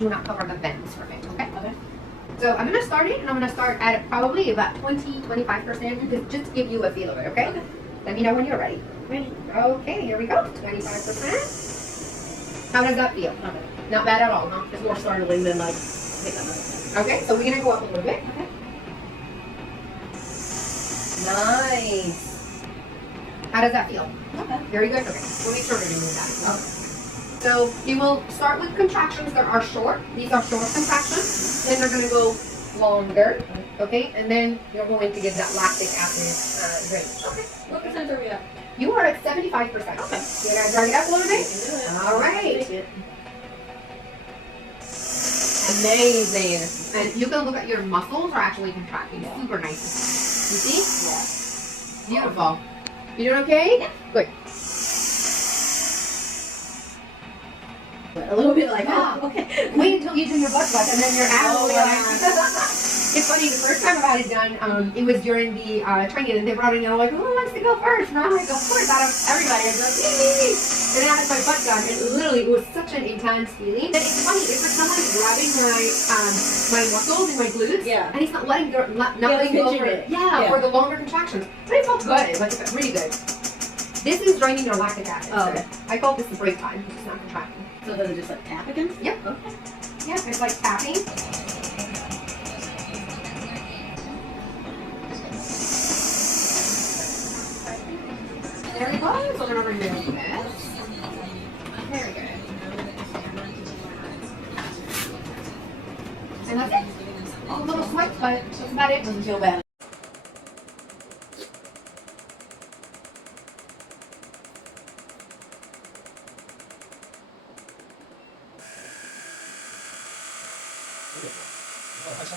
do not cover the bends for me, okay? Okay. So I'm going to start it, and I'm going to start at probably about 20-25%, just to give you a feel of it, okay? Okay. Let me know when you're ready. Ready. Okay, here we go. 25%. How does that feel? Okay. Not bad at all, huh? It's more startling than like Okay, so we're going to go up a little bit. Okay. Nice. How does that feel? Okay. Very good. Okay, we'll make sure to remove that. Okay. So you will start with contractions that are short. These are short contractions. Then they're going to go longer. Okay, and then you're going to get that lactic acid drink. Okay. What percent are we at? You are at 75%. Okay. You gotta drag it up a little bit. All right. Amazing. And you can look at your muscles are actually contracting. Super nice. You see? Yeah. Beautiful. You doing okay? Yeah. Good. A little bit like, oh, okay. Wait until you do your butt plug and then your abs will relax. It's funny, the first time I had it done, it was during the training, and they brought it in, and I'm like, who wants to go first? And I'm like, of course, out of everybody. I was like, yay! And I had my butt done, and literally, it was such an intense feeling. And it's funny, it's like someone grabbing my muscles and my glutes, and it's not letting go, not letting go for it. Yeah, for the longer contractions. But it felt good, like it felt really good. This is draining your lactic acid. Oh, okay. So I call this the break time, it's not contracting. So does it just like tap against? Yep. Okay. Yep, it's like tapping. There we go. So we're going to remove this. Very good. And that's it. A little sweat, but that's about it. Doesn't feel bad. Okay.